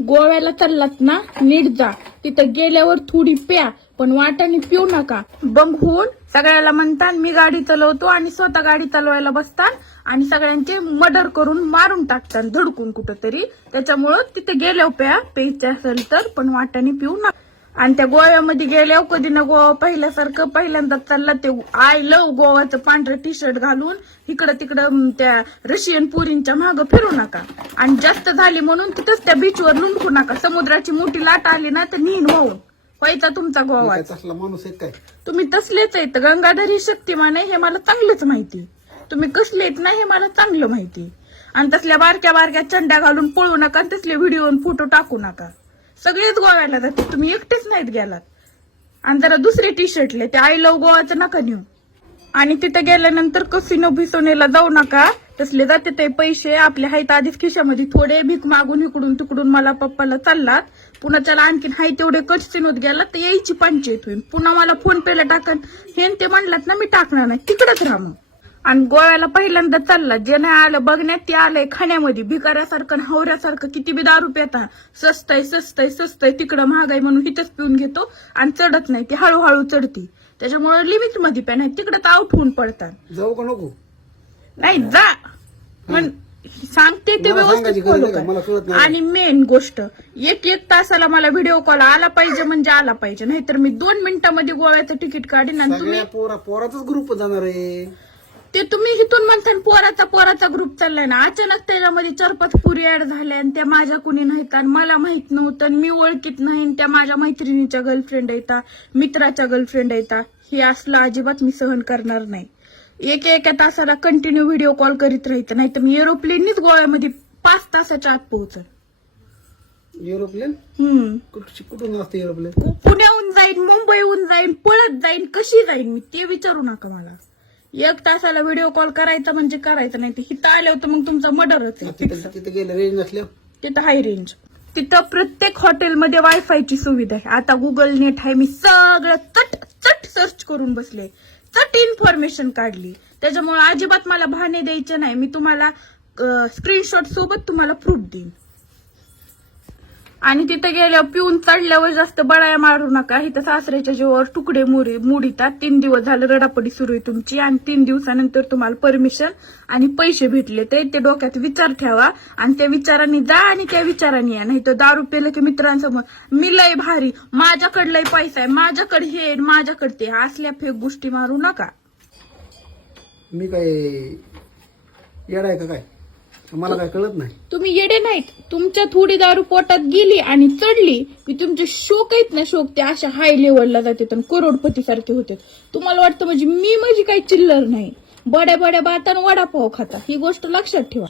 गोव्याला चाललात ना, नीट जा. तिथं गेल्यावर थोडी प्या, पण वाटाने पिऊ नका. बंग होऊन सगळ्याला म्हणतात मी गाडी चालवतो आणि स्वतः गाडी चालवायला बसतात आणि सगळ्यांचे मर्डर करून मारून टाकतात धडकून कुठंतरी. त्याच्यामुळं तिथे गेल्यावर प्यायचं असेल तर, पण वाटाने पिऊ नका. आणि त्या गोव्यामध्ये गेल्यावर कधी ना गोवा पहिल्यासारखं पहिल्यांदा चालला ते आय लव्ह गोवाचं पांढरं टी शर्ट घालून इकडं तिकडं त्या रशियन पुरींच्या मागं फिरू नका. आणि जास्त झाली म्हणून तिथंच त्या बीचवर लुंकू नका. समुद्राची मोठी लाट आली ना तर नीन वाहून व्हायचा तुमचा गोवा. माणूस आहे काय तुम्ही तसलेच आहेत. गंगाधर ही शक्तिमान आहे हे मला चांगलंच माहिती. तुम्ही कसले आहेत ना हे मला चांगलं माहिती. आणि तसल्या बारक्या बारक्या चंड्या घालून पळू नका, तसले व्हिडिओ फोटो टाकू नका. सगळेच गोव्याला जाते, तुम्ही एकटेच नाहीत गेलात. आणि जरा दुसरे टी शर्टले ते आय लव्ह गोवाचं नका नेऊ. आणि तिथे गेल्यानंतर कसिनो भिसोनेला जाऊ नका. तसले जाते ते पैसे आपले आहेत आधीच खिशामध्ये थोडे, भीक मागून इकडून तिकडून मला पप्पाला चाललात. पुन्हा त्याला आणखीन हाय तेवढे कसिनोत गेला तर यायची पंचायत होईल. पुन्हा मला फोन पेला टाकन हे ते म्हणलात ना, मी टाकणार नाही. तिकडच राहा मग. आणि गोव्याला पहिल्यांदा चालला, जे नाही आलं बघण्यात ते आलंय खाण्यामध्ये. भिकाऱ्यासारखं हावऱ्यासारखं किती बी दारू पिता. स्वस्तय स्वस्तय स्वस्तय, तिकडं महागाई म्हणून इथंच पिऊन घेतो आणि चढत नाही. ती हळूहळू चढती. त्याच्यामुळे लिमिट मध्ये प्या, नाही तिकडं आउट होऊन पडतात. जाऊ का नको? नाही जा, पण सांगते ते व्यवस्थित follow कर. आणि मेन गोष्ट, एक तासाला मला व्हिडिओ कॉल आला पाहिजे म्हणजे आला पाहिजे. नाहीतर मी 2 मिनिटांमध्ये गोव्याचं तिकीट काढीन. आणि तुम्ही पोराचाच ग्रुप जाणार आहे ते तुम्ही इथून म्हणता पोराचा ग्रुप चाललाय ना. अचानक त्याच्यामध्ये 4-5 पुरी ऍड झाल्या आणि त्या माझ्या कुणी नाहीत आणि मला माहित नव्हतं. मी ओळखीत नाही. त्या माझ्या मैत्रिणीच्या गर्लफ्रेंड येतात, मित्राच्या गर्लफ्रेंड येतात. हे असलं अजिबात मी सहन करणार नाही. एका तासाला कंटिन्यू व्हिडिओ कॉल करीत राहायचं. नाही तर मी एरोप्लेननीच गोव्यामध्ये 5 तासाच्या आत पोहोचल. एरोप्लेन कुठून असते एरोप्लेन? पुण्याहून जाईन, मुंबईहून जाईन, पळत जाईन, कशी जाईन मी ते विचारू नका मला. 1 तासाला व्हिडिओ कॉल करायचा म्हणजे करायचं. नाही तर हिथं आलं होतं मग तुमचा मर्डरच आहे. तिथे गेलं रेंज नसल्या तिथं हाय रेंज. तिथं प्रत्येक हॉटेलमध्ये वायफायची सुविधा आहे. आता गुगल नेट आहे. मी सगळं चट सर्च करून बसले, चट इन्फॉर्मेशन काढली. त्याच्यामुळे अजिबात मला बहाणे द्यायचे नाही. मी तुम्हाला स्क्रीनशॉट सोबत तुम्हाला प्रूफ देईन. आणि तिथे गेल्यावर पिऊन चढल्यावर जास्त बळाया मारू नका. इथं सासऱ्याच्या जीवावर तुकडे मोडीतात. 3 दिवस झालं रडापडी सुरू आहे तुमची. आणि 3 दिवसानंतर तुम्हाला परमिशन आणि पैसे भेटले ते डोक्यात विचार ठेवा. आणि त्या विचारांनी जा आणि त्या विचारांनी या. नाही तर दारू पेलं की मित्रांसमोर मी लय भारी, माझ्याकडे लय पैसा आहे, माझ्याकडे हे माझ्याकडे ते, असल्या फेक गोष्टी मारू नका. मी काय येडाय का काय? मला काय कळत नाही. तुम्ही येडे नाहीत. तुमच्या थोडी दारू पोटात गेली आणि चढली की तुमचे शोक आहेत ना, शोक ते अशा हाय लेवलला जाते आणि करोडपती सारखे होते. तुम्हाला वाटतं म्हणजे मी माझी काही चिल्लर नाही. बड्या बड्या बातान वडापाव खाता. ही गोष्ट लक्षात ठेवा.